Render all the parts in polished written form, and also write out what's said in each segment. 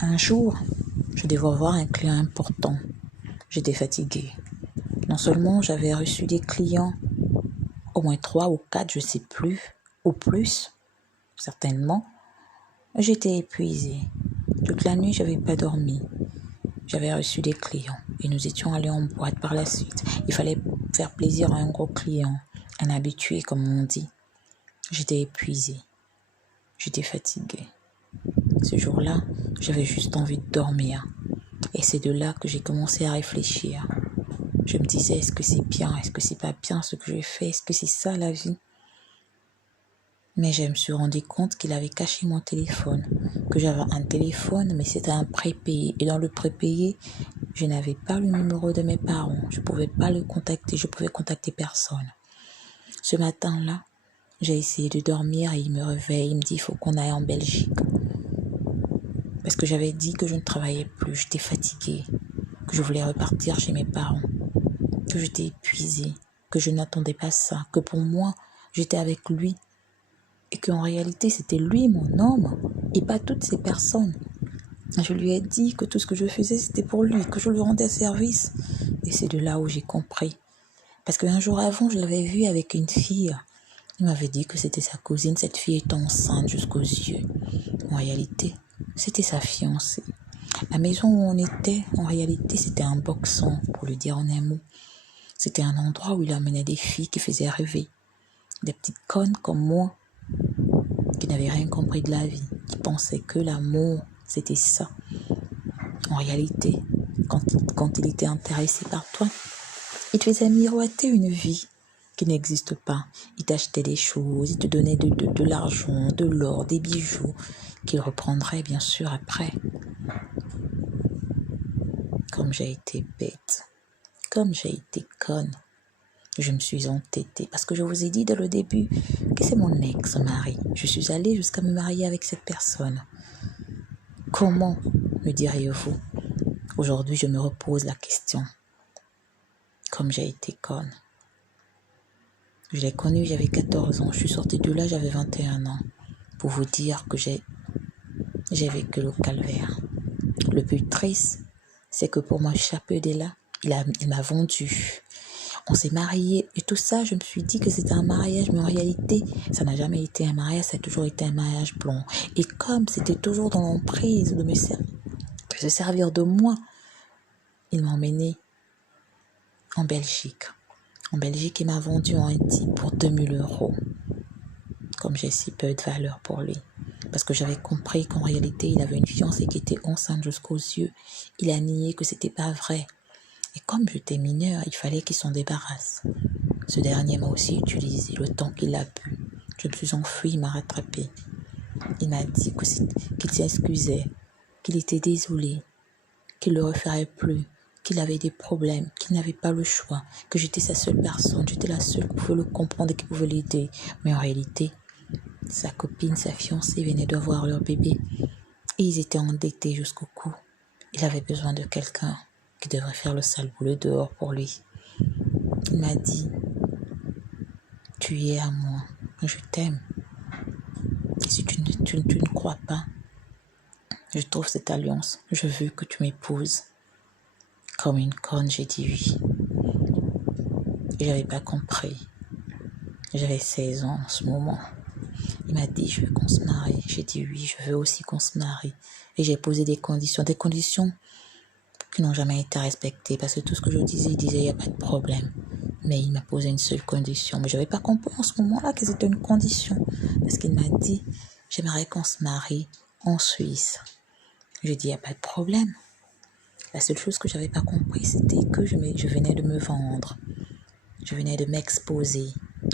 Un jour, je devais voir un client important. J'étais fatiguée. Non seulement j'avais reçu des clients, au moins 3 ou 4, je ne sais plus, ou plus, certainement. J'étais épuisée. Toute la nuit, je n'avais pas dormi. J'avais reçu des clients et nous étions allés en boîte par la suite. Il fallait faire plaisir à un gros client, un habitué comme on dit. J'étais épuisée. J'étais fatiguée. Ce jour-là, j'avais juste envie de dormir. Et c'est de là que j'ai commencé à réfléchir. Je me disais, est-ce que c'est bien? Est-ce que c'est pas bien ce que j'ai fait? Est-ce que c'est ça la vie? Mais je me suis rendu compte qu'il avait caché mon téléphone. Que j'avais un téléphone, mais c'était un prépayé. Et dans le prépayé, je n'avais pas le numéro de mes parents. Je ne pouvais pas le contacter. Je pouvais contacter personne. Ce matin-là, j'ai essayé de dormir et il me réveille. Il me dit, il faut qu'on aille en Belgique. Parce que j'avais dit que je ne travaillais plus. J'étais fatiguée. Que je voulais repartir chez mes parents. Que j'étais épuisée. Que je n'attendais pas ça. Que pour moi, j'étais avec lui. Et qu'en réalité, c'était lui, mon homme, et pas toutes ces personnes. Je lui ai dit que tout ce que je faisais, c'était pour lui, que je lui rendais service. Et c'est de là où j'ai compris. Parce qu'un jour avant, je l'avais vu avec une fille. Il m'avait dit que c'était sa cousine. Cette fille était enceinte jusqu'aux yeux. En réalité, c'était sa fiancée. La maison où on était, en réalité, c'était un boxon, pour le dire en un mot. C'était un endroit où il amenait des filles qui faisaient rêver. Des petites connes comme moi, qui n'avait rien compris de la vie, qui pensait que l'amour, c'était ça. En réalité, quand il était intéressé par toi, il te faisait miroiter une vie qui n'existe pas. Il t'achetait des choses, il te donnait de l'argent, de l'or, des bijoux, qu'il reprendrait bien sûr après. Comme j'ai été bête, comme j'ai été conne. Je me suis entêtée parce que je vous ai dit dès le début que c'est mon ex-mari. Je suis allée jusqu'à me marier avec cette personne. Comment, me diriez-vous? Aujourd'hui, je me repose la question. Comme j'ai été conne. Je l'ai connu, j'avais 14 ans. Je suis sortie de là, j'avais 21 ans. Pour vous dire que j'ai vécu le calvaire. Le plus triste, c'est que pour m'échapper de là, il m'a vendue. On s'est mariés et tout ça, je me suis dit que c'était un mariage, mais en réalité, ça n'a jamais été un mariage, ça a toujours été un mariage blanc. Et comme c'était toujours dans l'emprise de se servir de moi, il m'a emmené en Belgique. En Belgique, il m'a vendu en type pour 2000 €. Comme j'ai si peu de valeur pour lui. Parce que j'avais compris qu'en réalité, il avait une fiancée qui était enceinte jusqu'aux yeux. Il a nié que c'était pas vrai. Et comme j'étais mineure, il fallait qu'il s'en débarrasse. Ce dernier m'a aussi utilisé le temps qu'il a pu. Je me suis enfuie, il m'a rattrapée. Il m'a dit qu'il s'excusait, qu'il était désolé, qu'il ne le referait plus, qu'il avait des problèmes, qu'il n'avait pas le choix, que j'étais sa seule personne, j'étais la seule qui pouvait le comprendre et qui pouvait l'aider. Mais en réalité, sa copine, sa fiancée venaient de voir leur bébé et ils étaient endettés jusqu'au cou. Il avait besoin de quelqu'un qui devrait faire le sale boulot dehors pour lui. Il m'a dit, tu es à moi, je t'aime. Et si tu ne crois pas, je trouve cette alliance, je veux que tu m'épouses. Comme une conne, j'ai dit oui. Et j'avais pas compris. J'avais 16 ans en ce moment. Il m'a dit, je veux qu'on se marie. J'ai dit oui, je veux aussi qu'on se marie. Et j'ai posé des conditions qui n'ont jamais été respectées. Parce que tout ce que je disais, il disait, il n'y a pas de problème. Mais il m'a posé une seule condition. Mais je n'avais pas compris en ce moment-là que c'était une condition. Parce qu'il m'a dit, j'aimerais qu'on se marie en Suisse. J'ai dit, il n'y a pas de problème. La seule chose que je n'avais pas compris, c'était que je venais de me vendre. Je venais de m'exposer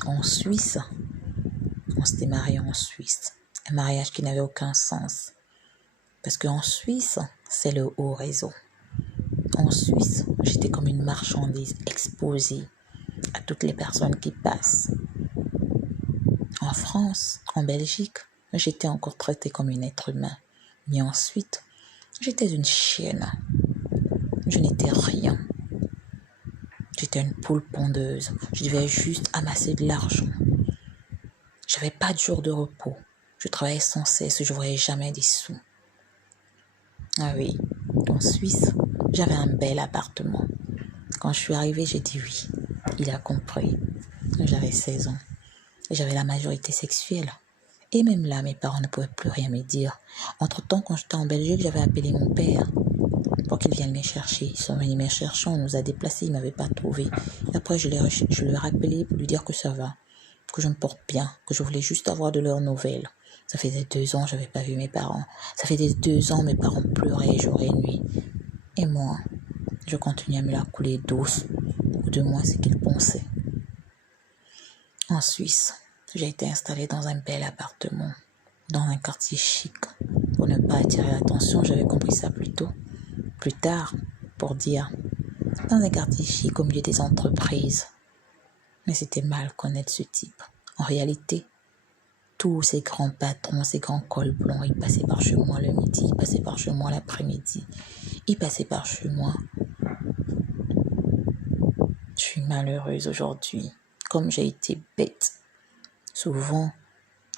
en Suisse. On s'était mariés en Suisse. Un mariage qui n'avait aucun sens. Parce qu'en Suisse, c'est le haut réseau. En Suisse, j'étais comme une marchandise exposée à toutes les personnes qui passent. En France, en Belgique, j'étais encore traitée comme un être humain. Mais ensuite, j'étais une chienne. Je n'étais rien. J'étais une poule pondeuse. Je devais juste amasser de l'argent. Je n'avais pas de jour de repos. Je travaillais sans cesse. Je ne voyais jamais des sous. Ah oui, en Suisse, j'avais un bel appartement. Quand je suis arrivée, j'ai dit oui. Il a compris. J'avais 16 ans. J'avais la majorité sexuelle. Et même là, mes parents ne pouvaient plus rien me dire. Entre-temps, quand j'étais en Belgique, j'avais appelé mon père pour qu'il vienne me chercher. Ils sont venus me chercher, on nous a déplacés, ils ne m'avaient pas trouvé. Et après, je leur ai rappelé pour lui dire que ça va, que je me porte bien, que je voulais juste avoir de leurs nouvelles. Ça faisait 2 ans, je n'avais pas vu mes parents. Ça faisait 2 ans, mes parents pleuraient jour et nuit. Et moi, je continuais à me la couler douce, ou de moins ce qu'ils pensaient. En Suisse, j'ai été installée dans un bel appartement, dans un quartier chic. Pour ne pas attirer l'attention, j'avais compris ça plus tard, pour dire, dans un quartier chic au milieu des entreprises. Mais c'était mal connaître ce type. En réalité, tous ces grands patrons, ces grands cols blancs, ils passaient par chez moi le midi, ils passaient par chez moi l'après-midi, ils passaient par chez moi. Je suis malheureuse aujourd'hui, comme j'ai été bête. Souvent,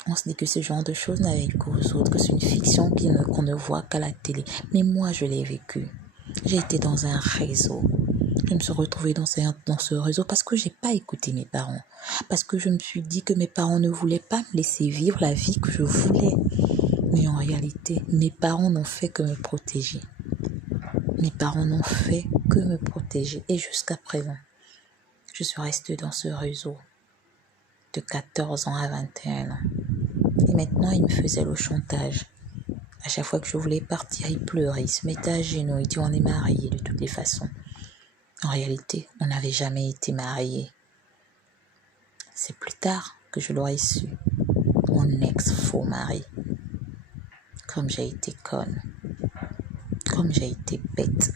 on se dit que ce genre de choses n'arrive qu'aux autres, que c'est une fiction qu'on ne voit qu'à la télé. Mais moi, je l'ai vécu. J'ai été dans un réseau. Je me suis retrouvée dans ce réseau parce que j'ai pas écouté mes parents. Parce que je me suis dit que mes parents ne voulaient pas me laisser vivre la vie que je voulais. Mais en réalité, mes parents n'ont fait que me protéger. Mes parents n'ont fait que me protéger. Et jusqu'à présent, je suis restée dans ce réseau de 14 ans à 21 ans. Et maintenant, il me faisait le chantage. À chaque fois que je voulais partir, il pleurait, il se mettait à genoux, il dit on est mariés de toutes les façons. En réalité, on n'avait jamais été mariés. C'est plus tard que je l'aurais su. Mon ex-faux mari. Comme j'ai été conne. Comme j'ai été bête.